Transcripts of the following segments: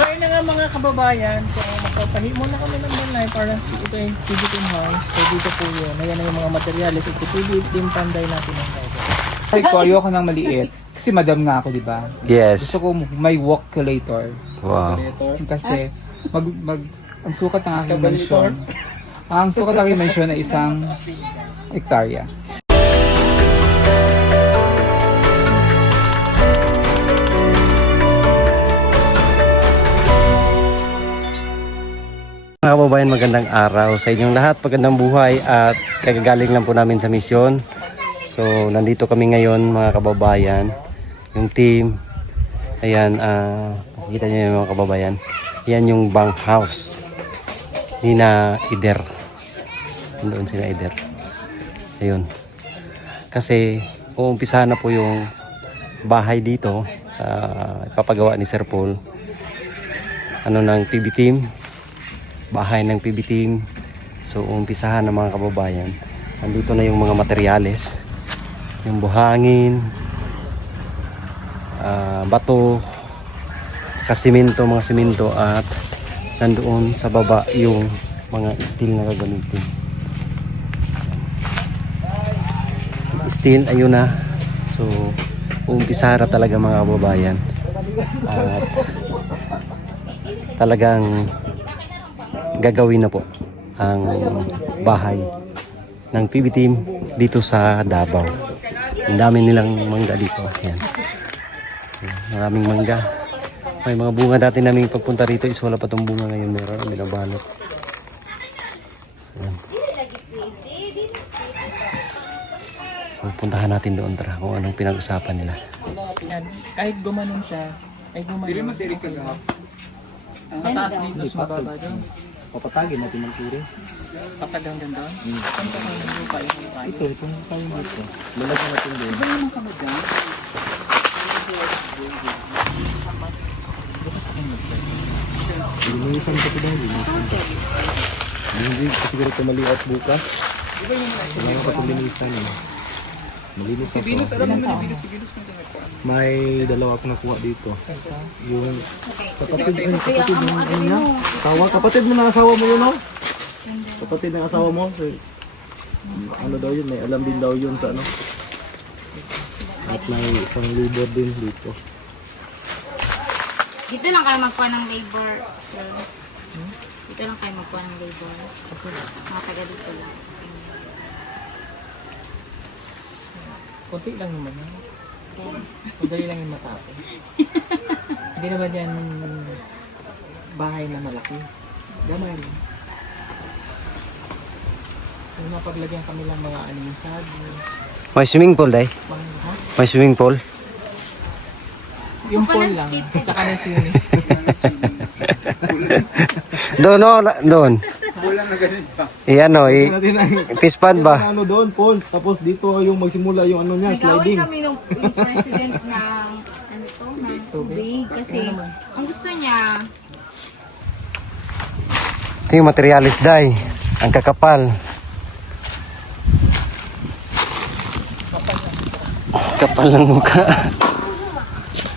So yun na nga mga kababayan, so magpapahimo na kami ng balay para ito yung PB Team House. So dito po yun, ayan na yung mga materyales at si PB Team Panday natin ang gagawin. Kasi ko, ayoko ng maliit. Kasi madam nga ako, di ba? Yes. Gusto ko may walkulator. Wow. Kasi ang sukat ng aking mansyon, ang sukat ng aking mansyon ay isang hektarya. Mga kababayan, magandang araw sa inyong lahat, magandang buhay at kagagaling lang po namin sa misyon. So nandito kami ngayon mga kababayan, yung team. Ayan, nakikita nyo yung mga kababayan. Yan yung bunk house ni na Ider. Doon sila Ider. Ayun. Kasi uumpisahan na po yung bahay dito, ipapagawa ni Sir Paul. Ng PB team. Bahay ng PB team. So umpisahan ng mga kababayan. Nandito na yung mga materyales, yung buhangin, bato, saka simento, mga simento, at nandoon sa baba yung mga steel na gagamitin. Steel, ayun na. So umpisahan na talaga mga kababayan. At talagang gagawin na po ang bahay ng PB team dito sa Davao. Ang dami nilang mangga dito. Ayan. Maraming mangga. May mga bunga dati namin pagpunta rito is wala pa itong bunga ngayon. Meron, binabalot. Ayan. So puntahan natin doon, tara, kung anong pinag-usapan nila. Kahit gumanon siya, ay gumanon. Hindi mo si Rick kagahap. Mataas dito sa baba doon. Papatagin natin ng turo. Patagang ganda. Saan ka naman yung lupa yung lupa? Itong tayo dito. Lalagyan natin doon. Iba naman kami dyan. Linisan ko ito doon. Linisan ko. Hindi kasi ito maliit bukas. Kailangan ko ito linisan. Malinis ako. Venus, alam mo na si Venus kung tumagpaan. May dalawa akong nakuha dito. Yung kapatid ng ano niya. Asawa. Kapatid mo na asawa mo yun, no? Kapatid ng asawa mo. So, ano daw yun? May alam din daw yun sa ano. At may isang labor din dito. Dito lang kayo magkuha ng labor, sir. Dito lang kayo magkuha ng labor. Mga taga dito lang. Kunti lang naman yan. Madali lang yung matapos. Hindi naman yan bahay na malaki. Gamay lang. Kung napaglagyan kami lang mga animisad. May swimming pool, day? Ha? May swimming pool? Yung pool lang. Tsaka na swimming. Doon, no? Doon. Kulang na ganun pa. Iyan, no? Fish pond ba? Ano doon, Paul. Tapos dito yung magsimula yung ano niya, Nag-away sliding. kami ng president ng tubig. Kasi ang gusto niya, Ito yung materialis, day. Ang kakapal. Kapal ng mukha.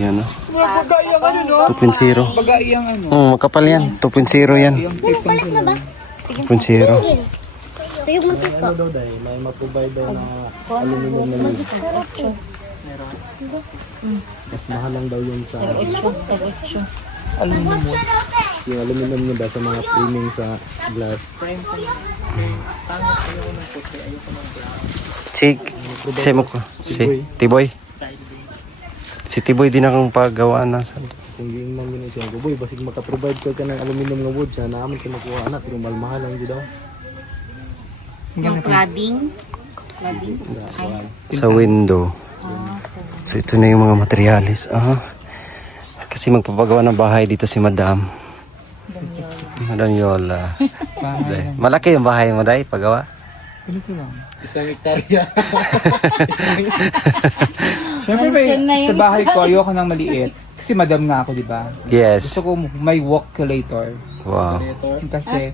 Yan, no? Bagay ang ano, no? 2.0. Bagay ang ano. Makapal yan. 2.0 yan. Yung tipong na ba? 2.0. Tuyog mo ko. Ano daw dahil may ma-provide daw na aluminum na lid. Mas mahal lang daw yun sa aluminum wood. yung aluminum niya ba sa mga framing sa glass. Frame sa tangos ayoko ng puti. Ayoko ng black. Si mo ko. Si Tiboy. Si Tiboy din akong paggawaan na. Kung yung nang yun siya, boy, basig maka-provide ka ng aluminum na wood siya, naaman ka makuha na, pero mahal lang yun daw. Yung cladding. Sa window. So ito na yung mga materialis. Kasi magpapagawa ng bahay dito si Madam. Madam Yola. Day. Malaki yung bahay mo, day, pagawa. Ganito lang. Isang hektarya. Siyempre sa bahay ko ayoko ng maliit. Kasi madam nga ako, di ba? Yes. Gusto ko may walkulator. Wow. Kasi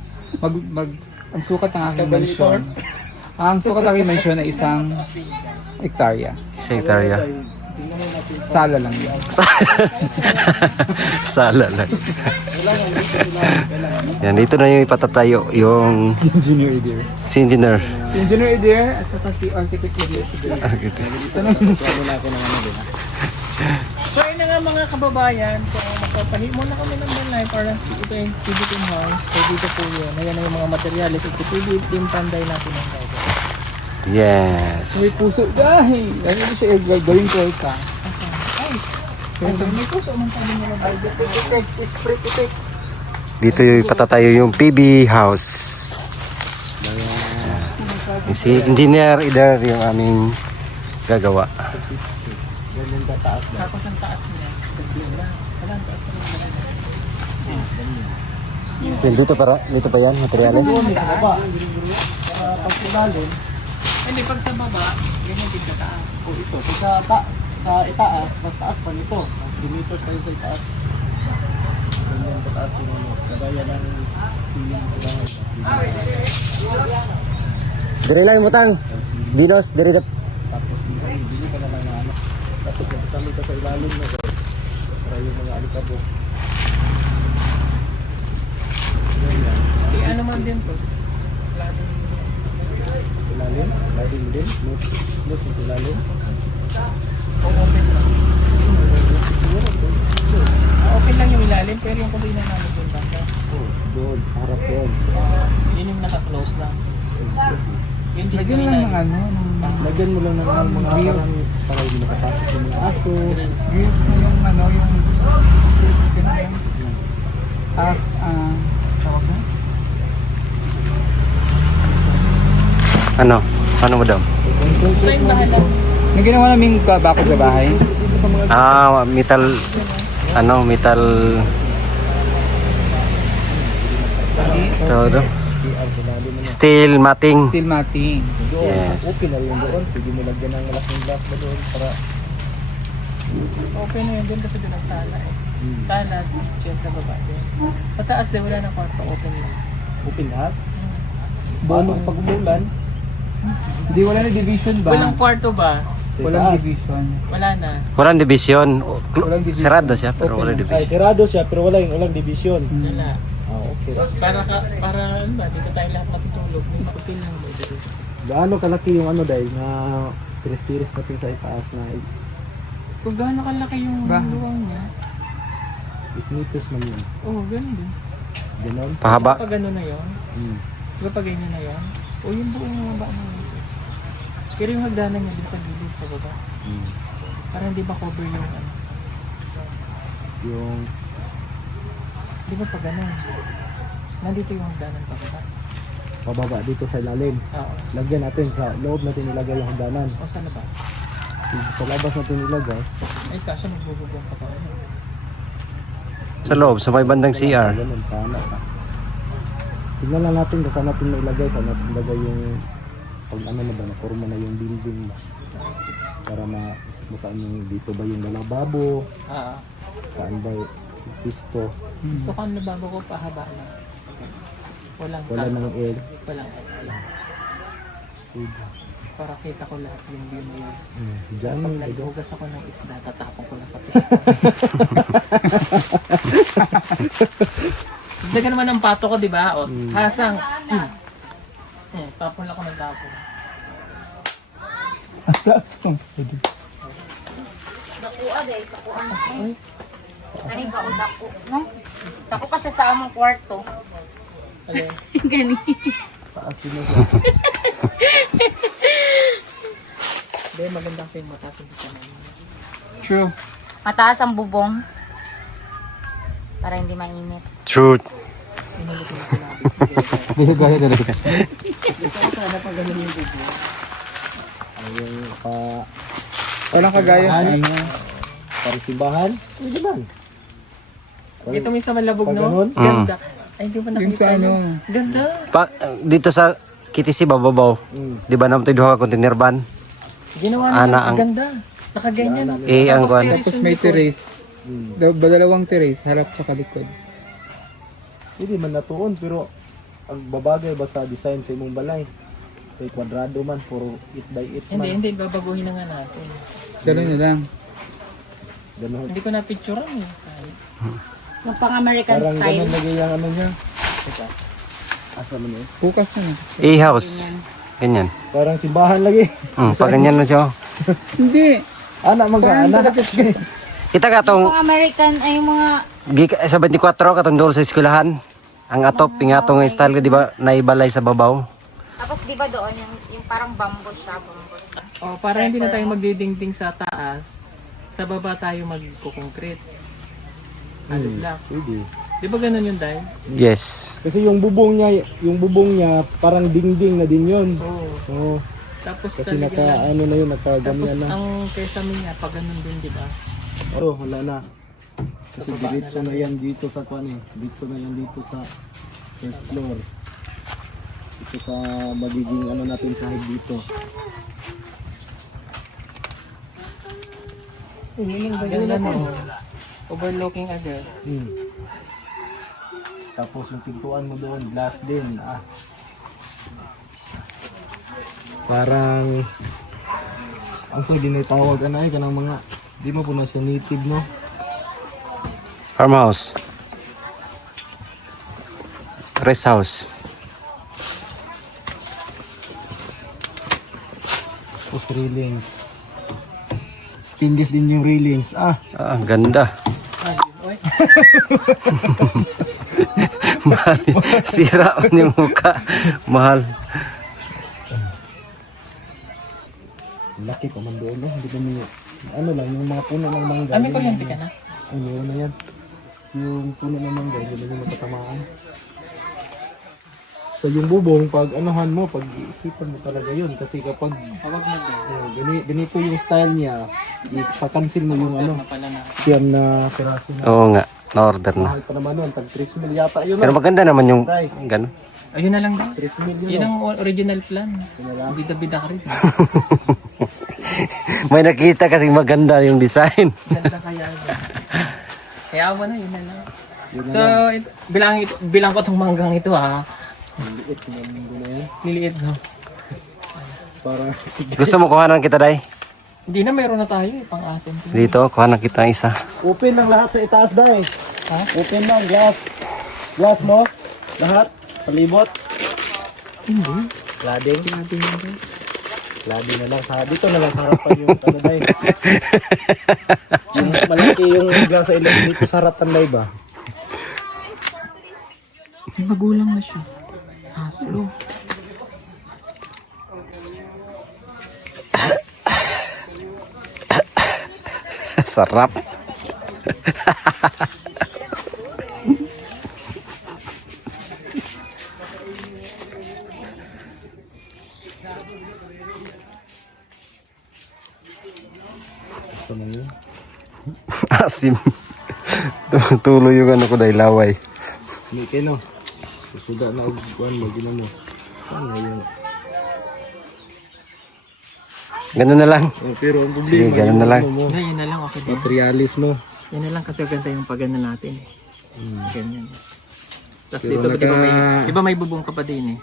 ang sukat ng aking mansyon, ang sukat ng aking mansyon ay isang hektarya. Sa hektarya. Tingnan mo natin Sala lang yan. Sala lang. Yan, dito na yung ipatatayo yung Engineer Edir. si engineer. Si Engineer Edir at saka si Architect Edir. So yun na nga mga kababayan, so magpapahi muna kami ng balay para ito yung PB Team House. So dito po yun, ayan na yung mga materyales at si PB Team Panday natin ang gawin. May Yes. puso dahil! Ano ito siya gawin ko ka? Ay, may puso man tayo mga bagay. Dito yung ipatatayo yung PB house. Si engineer Ider yung aming gagawa. Tapos ang taas niya. Wala ang taas niya. Dito pa yan, materyales. Hindi, pag sa baba, ganyan din sa taas. O ito, sa itaas, mas taas pa nito. 3 meters tayo sa itaas. Ganyan kataas yung ano. Kagaya ng ceiling sa bahay. Dire lang yung butang. Dinos, dire. Tapos bili ka na lang na ano. Tapos kasama ka sa ilalim na para yung mga alikabok. Ano man din to? Ilalim, sliding din, smooth yung ilalim. Open lang. Open lang yung ilalim, pero yung kulay na namin doon banda. Doon, harap doon. Yun yung naka-close lang. Yun din yung lang ng ano, Lagyan mo lang ng mga parang para hindi makapasok yung mga aso. grills na yung ano, yung space ganun. Tawag na? Ano? Ano mo daw? So yung bahala. May ginawa namin bakod sa bahay. Metal metal ito daw. Steel matting. Steel matting. Doon, Yes. open na yun doon. Pwede mo lagyan ng malaking glass na doon para Open na yun doon kasi doon ang sala eh. Sala, kitchen sa baba din. Sa taas din wala na kwarto, open lang. open lahat. Paano pag umulan? Hindi, wala na division ba? Walang kwarto ba? Sa Walang taas. division. Wala na. Walang division. Walang division. Sarado siya pero Open walang lang. Ay, division. sirado siya pero walang division. Wala. Okay. Para ano ba, dito tayo lahat matutulog. May hotel lang ba dito? Gaano kalaki yung ano dahil na tiris-tiris natin sa itaas na Kung gaano kalaki yung luwang niya. 8 meters man yun. Oo, ganun din. Ganon. Pahaba. Pag gano'n na yun, Hmm. diba pag ganyan na yun, o yung buong mga na yun. Pero yung hagdanan niya din sa gilid pa baba. Hmm. Para hindi ba cover yung ano. Yung Di ba pag gano'n? Nandito yung hagdanan pa baba. pababa dito sa ilalim. Oo. Lagyan natin sa loob natin ilagay yung hagdanan. O sa labas. Sa labas natin ilagay. Ay, kaso magbubugong ka pa. Sa loob, sa may bandang CR. Ganun, tama ka. Tignan lang natin kung saan natin mailagay. Saan natin ilagay yung pag ano na ba, naporma na yung building ba. Para kung saan yung dito ba yung lalababo, saan ba yung pisto, So kung nabago ko, pahaba lang. Walang wala nang air. Walang para kita ko lahat yung view na yun. Diyan Pag yung ilagay. naghugas ako ng isda, tatapon ko na sa pito. Daga naman ang pato ko, di ba? O, hasang. Tapon lang ako ng tapon. Dakuha dahil sa kuha na siya. Kani ka o dako, no? Dako pa siya sa among kwarto. Ano? Gani. Taas yun na Hindi, maganda kasi yung mataas ang bisa namin. True. Mataas ang bubong. Para hindi mainit. Truth. Inulit ko na sinabi. Sana pag ganun yung video. yung Walang kagaya sa ano. parisibahan. Pwede ba? Ito may sa malabog, Pag no? ganun? Ganda. Ay, hindi ko pa nakita yun. Ganda. Dito sa KTC bababaw. Di ba naman tayo duha ka container van? Ginawa Ana na. ang- Ang ganda. Nakaganyan. Ang kwan. Tapos may terrace. Dalawang terrace, harap sa kalikod. Hindi man natuon pero ang babagay ba sa design sa imong balay? Kay kwadrado man, puro 8x8 man. Hindi, babaguhin na nga natin. Gano'n na lang. Ganun. Hindi ko na-picturean eh. Yung pang American Parang style. ganun lagi yung ano niya. Teka. Asa mo niya? Bukas na eh. A-house. Ganyan. Parang simbahan lagi. Pag ganyan na siya. Hindi. Anak mag-anak. Kita ka tong Pang American ay yung mga sa 24 katong doon sa eskwelahan. Ang atop pingatong style ko di ba naibalay sa babaw. tapos di ba doon yung parang bamboo siya, bamboo. Oh, para hindi na tayo magdidingding sa taas, sa baba tayo magko-concrete. Ano block. Pwede. Di ba ganun yun, Day? Yes. Kasi yung bubong niya parang dingding na din yun. Oo. Oo. Tapos Kasi talaga lang. ano na yun, Tapos nakaganyan na. ang kesame niya, pag ganun din, di ba? Oo, wala na. Kasi diretso na yan dito sa kwan eh. Diretso na yan dito sa first floor. Dito sa magiging ano natin sahig dito. Ganda no. Overlooking agad. Tapos yung pintuan mo doon, glass din. Parang ang sa ginitawag ano eh kanang mga di mo po na siya native no. Farmhouse. Rest house. Tapos railings. Stainless din yung railings. Ang ganda. Oy. Mahal. Sira man yung mukha. Mahal. Laki pa man doon no. Hindi pa may ano lang yung mga puno ng mangga. May kuryente ka na? Ay, meron na yan. Yung puno ng mangga, hindi na matatamaan. So yung bubong, pag anuhan mo, pag iisipan mo talaga yun. Kasi kapag Hawag na din. ganito yung style niya, ipakansil mo yung ano, Na pala na. siyam na piraso na. Oo nga. Na-order na. Mahal pa naman nun, tag 3 mil yata yun. Pero maganda naman yung gano'n. Ayun na lang din. 3 mil yun. Yun ang original plan. Yun na lang. Bida-bida ka rin. May nakita kasi maganda yung design. Ganda kaya. Kaya mo na, yun na lang. Yun na So, bilang ko itong manggang ito ha. Liit yung mundo na yan. Niliit no. Para sige. Gusto mo kuhanan kita, Day? Hindi na, meron na tayo eh, pang-asim. Dito, kuhanan kita isa. Open lang lahat sa itaas dahil. Ha? Open lang, glass. Glass mo, lahat, palibot. Hindi. Lading. Lading na lang sa dito na lang sa harapan yung ano dahil. Yung malaki yung glass sa ilalim dito sa harapan dahil ba? May magulang na siya. Haslo. Sarap. Ito na yun. Asim. Tuloy yung ano ko dahil laway. Hindi kayo no. Suda na og kuan mo ginano. Ano yun? Ganun na lang. Oh, pero ang problema Sige, ganun na yung lang. ano mo, Hindi, yun na lang okay din. materialis mo. Yan na lang kasi ganda yung pagana natin eh. Ganyan. Tapos Pero dito, di ba may bubong ka pa din eh.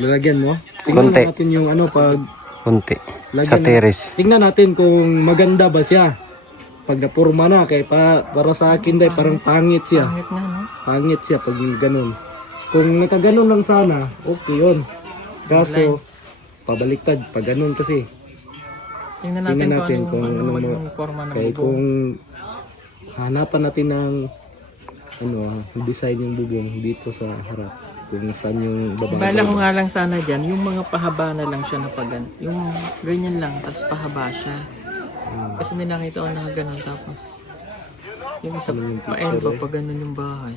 Lalagyan mo. Tingnan Konti. natin yung ano pag Kunti. lagyan Sa terrace. Tingnan natin kung maganda ba siya. Pag napurma na kay para sa akin dahil parang pangit siya. Pangit na, no? Pangit siya pag yung ganun. Kung nakaganon lang sana, okay yun. Kaso, pabaliktad pag ganun kasi. Tingnan Tingnan natin natin kung kung ano ano naman mo- yung forma ng Kaya bubong. kung hanapan natin ng design yung bubong dito sa harap. Kung saan yung Bala ko bababa. nga lang sana dyan, yung mga pahaba na lang siya na pagan. Yung ganyan lang, tapos pahaba siya. Kasi may nakita ko na ganun tapos. Yung isa pa ba pag ganun yung bahay.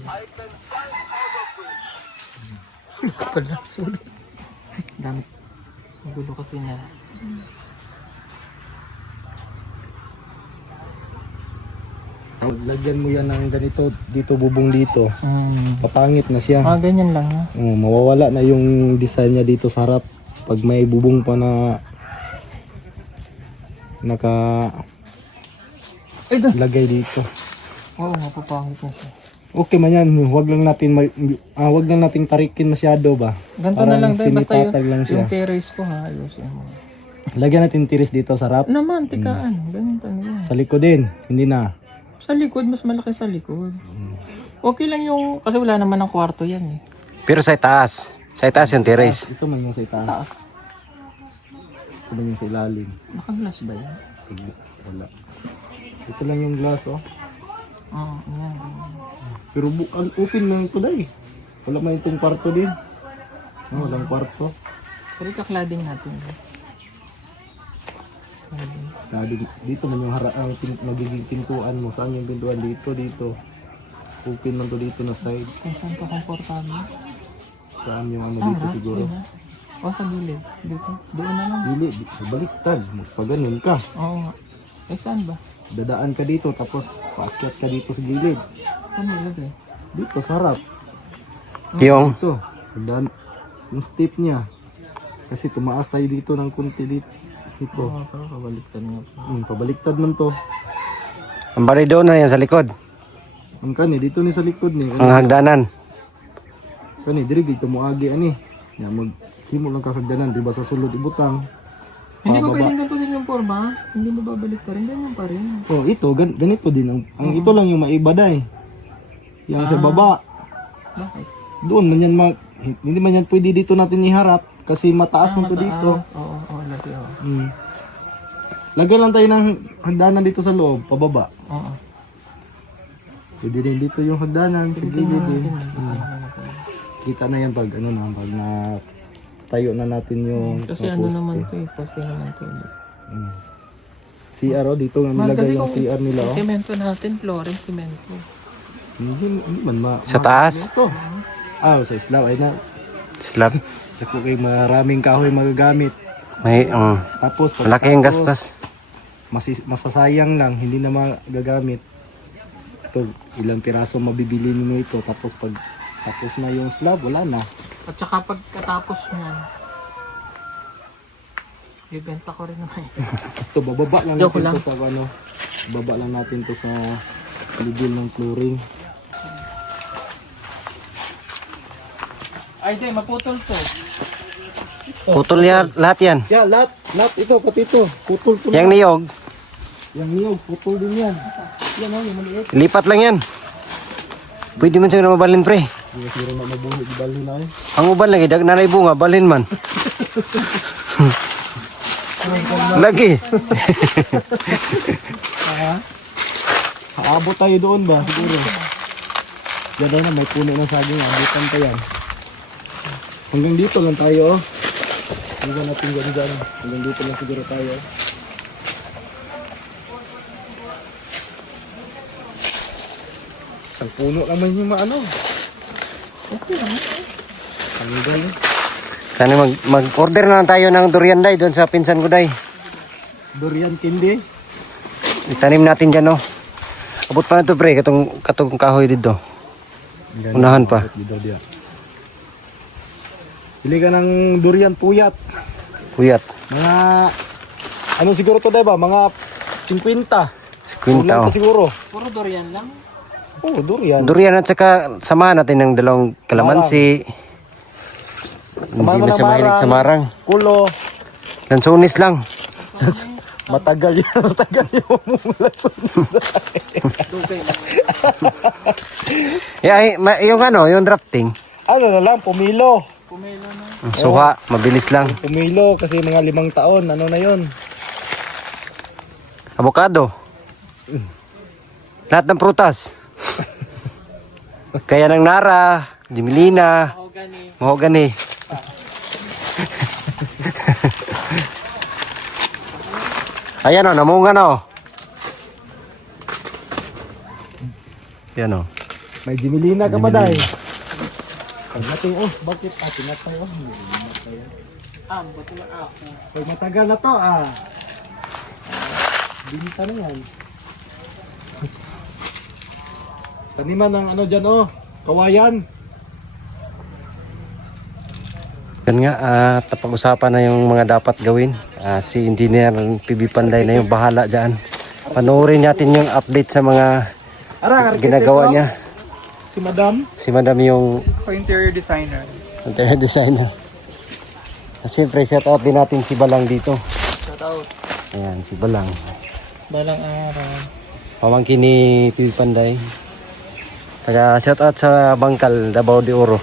Pala, sorry. Dami. Magulo kasi na. Lagyan mo yan ng ganito, dito bubong dito. Papangit na siya. Ganyan lang ha. Mawawala na yung design niya dito sa harap. Pag may bubong pa na Ay, doon. lagay dito. Oo, mapapangit na siya. Okay man yan, wag lang nating tarikin masyado ba. Ganito na lang Parang dahil basta sinitatag lang siya. yung terrace ko ha, ayusin mo. Lagyan natin tiris dito sa harap. Naman, tikaan. Ganun talaga. Sa likod din, hindi na. Sa likod, mas malaki sa likod. Okay lang yung, kasi wala naman ng kwarto yan eh. Pero sa itaas. Sa itaas yung terrace. Ito man yung sa itaas. Ito man yung sa ilalim. Nakaglas ba yan? Wala. Ito lang yung glass, oh. Oo, yan. Pero open lang ito dahil. Wala man itong kwarto din. Oh, walang kwarto. Pero kaklading natin. Dito man yung nagiging pintuan mo. Saan yung pintuan? Dito. Open lang to dito na side. Kung saan ka komportable. Saan yung ano dito siguro? O sa gilid. Dito. Doon na lang. Dili, baliktad. Pag ganun ka. Oo nga. Eh saan ba? Dadaan ka dito tapos paakyat ka dito sa gilid. Saan nilagay? Dito sa harap. Yung Ito. Dadaan. Yung step niya. Kasi tumaas tayo dito ng kunti dito. Oo, pero kabaliktad nga po. Pabaliktad man to. ang bari doon na yan sa likod. Ang kani dito ni sa likod ni. Ang hagdanan. Kani diri dito mo agi ani. Ya mag himo lang kakagdanan di ba sa sulod ibutang. Hindi ba Pababa. pwedeng ganito din yung forma? Hindi mo babalik pa rin. Ganyan pa rin. Oh, ito ganito din ang ito lang yung maibaday. Yang sa baba. Bakit? Doon man yan hindi man yan pwede dito natin iharap kasi mataas man to dito. Oo, lagi oo. Lagyan lang tayo ng hagdanan dito sa loob, pababa. Oo. Pwede din dito yung hagdanan, sa gilid din. Ano Kita na yan pag pag na tayo na natin yung Kasi ano naman ito eh, poste naman ito. CR dito nga nilagay yung CR nila. Oh. Semento natin, flooring, semento. Hindi man Sa taas? Ito. Sa islaw ay na. Slab. Ako kay maraming kahoy magagamit. May, Tapos malaki yung gastos. masasayang lang, hindi na magagamit. Ito, ilang piraso mabibili ninyo ito. Tapos pag tapos na yung slab, wala na. At saka pagkatapos niyan, ibenta ko rin naman ito. Ito, bababa lang Joke natin lang. to sa baba lang natin to sa level ng flooring. Ay, Jay, maputol to. Putol yan, lahat yan. Yeah, lahat ito, pati ito. Putol to. Yang niyog, Yang niyog, putol din yan. Yan o, yung maliit. lipat lang yan. Pwede man siya na mabalin pre. Hindi siguro na mabuhi, ibali na eh. Ang uban lagi, dag nanay bunga, balin man. Lagi. Aabot tayo doon ba? Siguro. Yan na, may puno ng saging. Abutan pa yan. Hanggang dito lang tayo. Hindi natin dyan. Hanggang dito lang siguro tayo. Isang puno naman yung maano. Okay lang. Hanggang yun. Sana mag-order na lang tayo ng durian day doon sa pinsan ko day. Durian candy. Itanim natin dyan, oh. Abot pa na to pre, katong kahoy dito. Unahan pa. Pili ka ng durian puyat. Puyat. Mga, ano siguro to diba? Mga 50. Kwinta, oh. Siguro. Puro durian lang. Oh, durian. Durian at saka samahan natin ng dalawang kalamansi. Hindi na siya mahilig sa marang. Kulo. Lansones lang. Matagal yan. Matagal yung mumulasones. Yung ano, yung drafting. Ano na lang, pumilo. Pumelo na. Suka, mabilis lang. Pumilo kasi mga 5 taon. Ano na yun? Avocado. Lahat ng prutas. Kaya ng Nara, Jimelina, Mahogany. Ayan o, namunga na o. Ayan o. May Jimelina ka ba dahil? Pag natin, bakit? Tinatay, Ba't na ako? Pag matagal na to, binita na yan. Taniman ng ano dyan, kawayan. Yan nga, tapag-usapan na yung mga dapat gawin. Si Engineer PB Panday na yung bahala dyan. Panoorin natin yung update sa mga ginagawa niya. Si Madam. Si Madam yung Ako interior designer. interior designer. Siyempre, shout out din natin si Balang dito. out. Ayan, si Balang. Balang araw. Pamangkin ni PB Panday. Taga shout out sa Bangkal, Davao de Oro.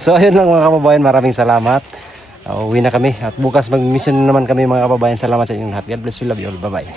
So ayun lang mga kababayan, maraming salamat. Uwi na kami at bukas mag-mission na naman kami mga kababayan. Salamat sa inyong lahat. God bless you, love you all. Bye bye.